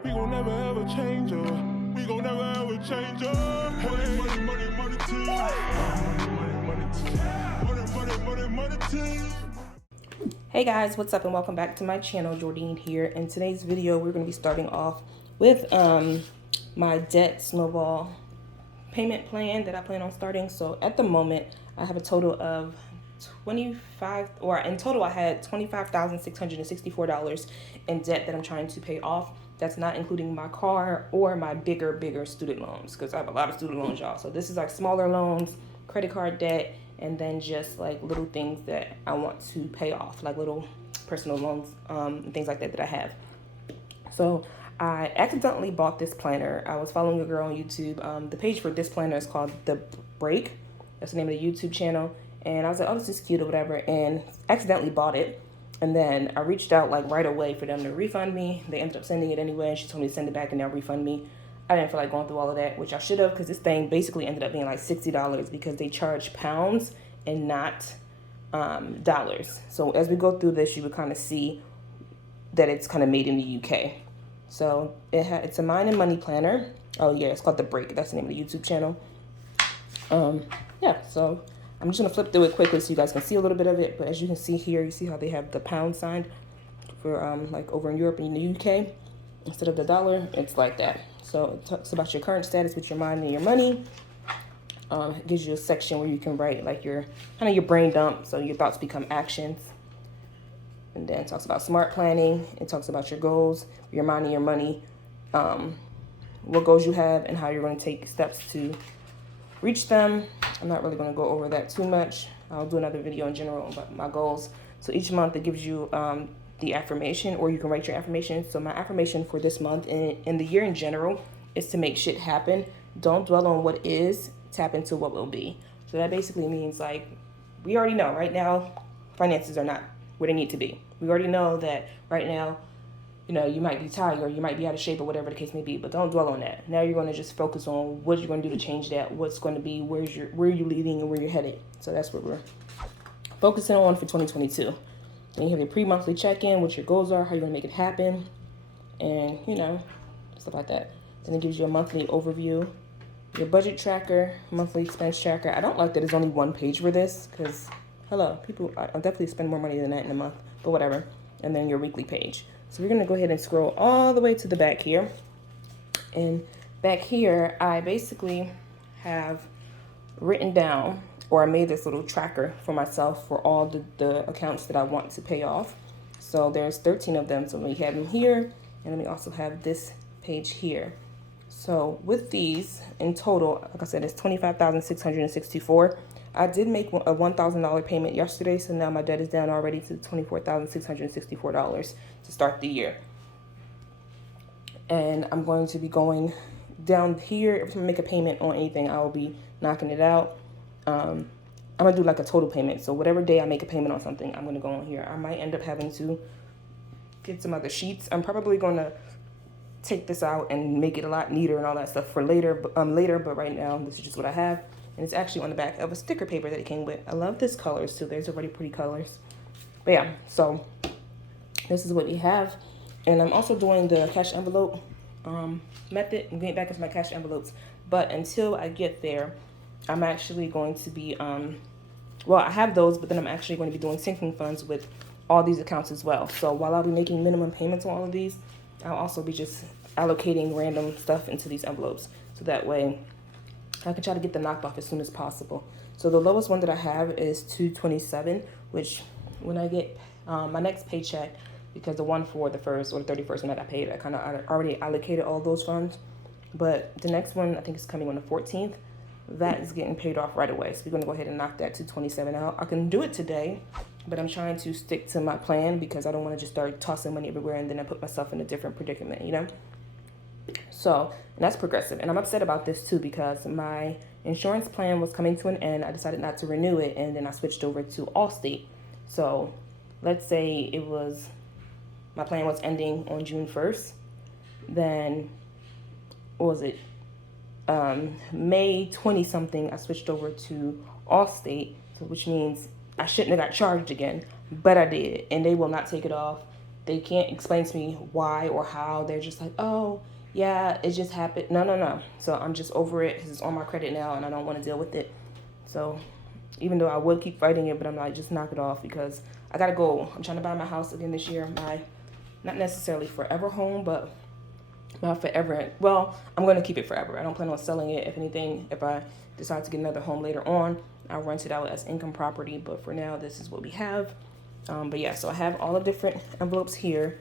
We gon' never ever change her. We gon' never ever change her. Hey. Money, money, money, team. Money, money, team. Money, money, money, money, team. Hey guys, what's up and welcome back to my channel. Jordine here. In today's video, we're going to be starting off with my debt snowball payment plan that I plan on starting. So at the moment, I have a total of in total I had $25,664 in debt that I'm trying to pay off. That's not including my car or my bigger student loans, because I have a lot of student loans, y'all. So this is like smaller loans, credit card debt, and then just like little things that I want to pay off, like little personal loans, and things like that I have. So I accidentally bought this planner. I was following a girl on YouTube. The page for this planner is called The Break. That's the name of the YouTube channel. And I was like, oh, this is cute or whatever, and accidentally bought it. And then I reached out like right away for them to refund me. They ended up sending it anyway, and she told me to send it back and they'll refund me. I didn't feel like going through all of that, which I should have, because this thing basically ended up being like $60 because they charge pounds and not dollars. So as we go through this, you would kind of see that it's kind of made in the UK. So it's a mind and money planner. Oh yeah, it's called The Break. That's the name of the YouTube channel. Yeah, so I'm just gonna flip through it quickly so you guys can see a little bit of it. But as you can see here, you see how they have the pound sign for like over in Europe and in the UK. Instead of the dollar, it's like that. So it talks about your current status with your mind and your money. It gives you a section where you can write like your kind of your brain dump, so your thoughts become actions. And then it talks about smart planning. It talks about your goals, your mind and your money, what goals you have, and how you're going to take steps to reach them. I'm not really going to go over that too much. I'll do another video in general about my goals. So each month it gives you the affirmation, or you can write your affirmation. So my affirmation for this month and the year in general is to make shit happen. Don't dwell on what is, tap into what will be. So that basically means, like, we already know right now finances are not where they need to be. We already know that right now, you know, you might be tired or you might be out of shape or whatever the case may be, but don't dwell on that. Now you're going to just focus on what you're going to do to change that, what's going to be, where you're leading and where you're headed. So that's what we're focusing on for 2022. Then you have your pre-monthly check-in, what your goals are, how you're going to make it happen, and, you know, stuff like that. Then it gives you a monthly overview, your budget tracker, monthly expense tracker. I don't like that it's only one page for this, because, hello, I'll definitely spend more money than that in a month, but whatever. And then your weekly page. So we're going to go ahead and scroll all the way to the back here. And back here, I basically have written down, or I made this little tracker for myself for all the accounts that I want to pay off. So there's 13 of them. So we have them here, and then we also have this page here. So with these in total, like I said, it's $25,664. I did make a $1,000 payment yesterday, so now my debt is down already to $24,664 to start the year. And I'm going to be going down here. If I make a payment on anything, I will be knocking it out. I'm going to do like a total payment. So whatever day I make a payment on something, I'm going to go on here. I might end up having to get some other sheets. I'm probably going to take this out and make it a lot neater and all that stuff for later. But right now, this is just what I have. And it's actually on the back of a sticker paper that it came with. I love this colors too. There's already pretty colors. But yeah, so this is what we have. And I'm also doing the cash envelope method. I'm getting back into my cash envelopes. But until I get there, I'm actually going to be, well, I have those, but then I'm actually going to be doing sinking funds with all these accounts as well. So while I'll be making minimum payments on all of these, I'll also be just allocating random stuff into these envelopes. So that way I can try to get them knocked off as soon as possible. So the lowest one that I have is $227, which when I get my next paycheck, because the one for the 1st or the 31st when I got paid, I kind of already allocated all those funds. But the next one, I think, is coming on the 14th. That is getting paid off right away. So we're going to go ahead and knock that $227 out. I can do it today, but I'm trying to stick to my plan because I don't want to just start tossing money everywhere and then I put myself in a different predicament, you know? So, and that's progressive. And I'm upset about this too because my insurance plan was coming to an end. I decided not to renew it, and then I switched over to Allstate. So let's say my plan was ending on June 1st. Then, what was it? May 20 something, I switched over to Allstate, which means I shouldn't have got charged again, but I did, and they will not take it off. they can't explain to me why or how. They're just like, oh, yeah, it just happened. No. So I'm just over it because it's on my credit now and I don't want to deal with it. So even though I would keep fighting it, but I'm like, just knock it off because I got to go. I'm trying to buy my house again this year. Not necessarily forever home, but my forever. Well, I'm going to keep it forever. I don't plan on selling it. If anything, if I decide to get another home later on, I'll rent it out as income property. But for now, this is what we have. But yeah, so I have all the different envelopes here.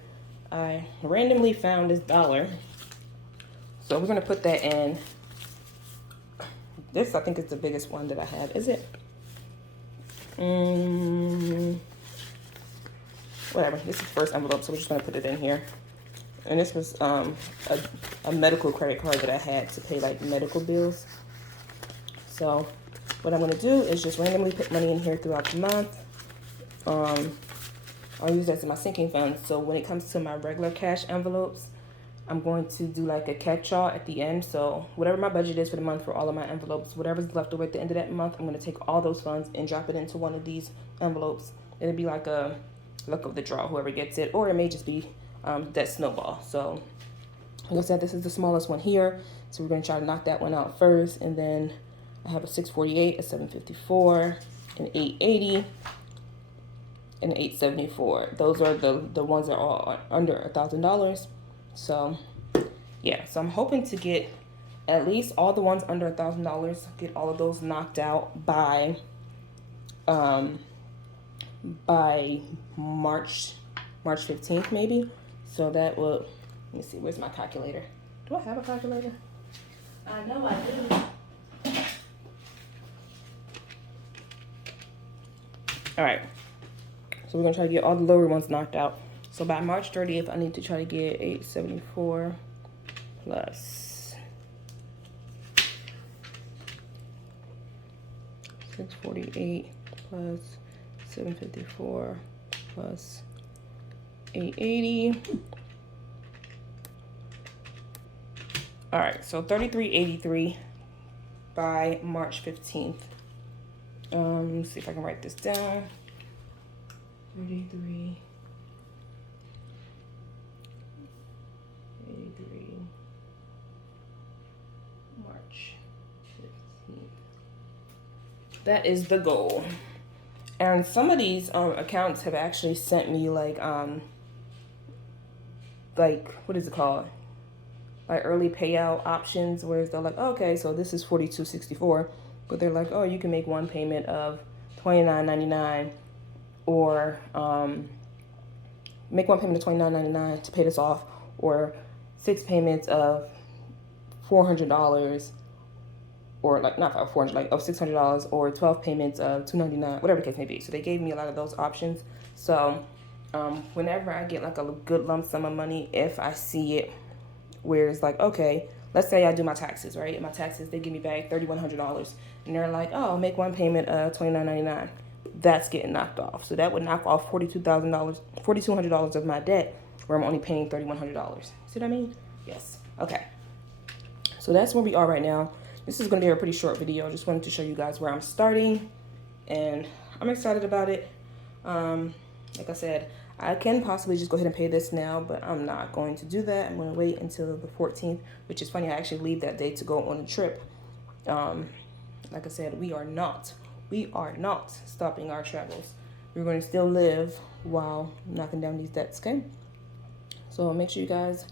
I randomly found this dollar. So we're going to put that in. This, I think, is the biggest one that I have. Is it? Whatever. This is the first envelope, so we're just going to put it in here. And this was a medical credit card that I had to pay, like, medical bills. So what I'm going to do is just randomly put money in here throughout the month. I'll use that as my sinking fund. So when it comes to my regular cash envelopes, I'm going to do like a catch-all at the end. So whatever my budget is for the month for all of my envelopes, whatever's left over at the end of that month, I'm going to take all those funds and drop it into one of these envelopes. It'll be like a luck of the draw, whoever gets it, or it may just be that snowball. So like I said, this is the smallest one here. So we're going to try to knock that one out first. And then I have a 648, a 754, an 880, and 874. Those are the ones that are all under $1,000. So yeah, so I'm hoping to get at least all the ones under $1,000, get all of those knocked out by March 15th maybe. So that will, let me see, where's my calculator? Do I have a calculator? I know I do. All right. So we're going to try to get all the lower ones knocked out. So by March 30th, I need to try to get 874 plus 648 plus 754 plus 880. All right, so 3383 by March 15th. Let's see if I can write this down. 33 83 March 15th. That is the goal. And some of these accounts have actually sent me like what is it called? Like early payout options, where they're like, oh, okay, so this is $42.64, but they're like, oh, you can make one payment of $29.99, or make one payment of $29.99 to pay this off, or 6 payments of $400, or like not $400, like of $600, or 12 payments of $299, whatever the case may be. So they gave me a lot of those options. So whenever I get like a good lump sum of money, if I see it where it's like, okay, let's say I do my taxes, right? And my taxes, they give me back $3,100, and they're like, oh, make one payment of $29.99. That's getting knocked off. So that would knock off $4,200 of my debt, where I'm only paying $3,100. See what I mean? Yes. Okay. So that's where we are right now. This is going to be a pretty short video. I just wanted to show you guys where I'm starting, and I'm excited about it. Like I said, I can possibly just go ahead and pay this now, but I'm not going to do that. I'm going to wait until the 14th, which is funny. I actually leave that day to go on a trip. Like I said, we are not stopping our travels. We're going to still live while knocking down these debts, okay? So make sure you guys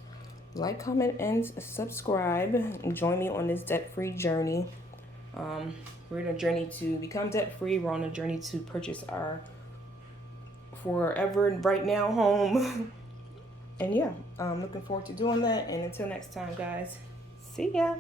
like, comment, and subscribe, and join me on this debt-free journey. We're on a journey to become debt-free. We're on a journey to purchase our forever right now home. And yeah, I'm looking forward to doing that. And until next time, guys, see ya.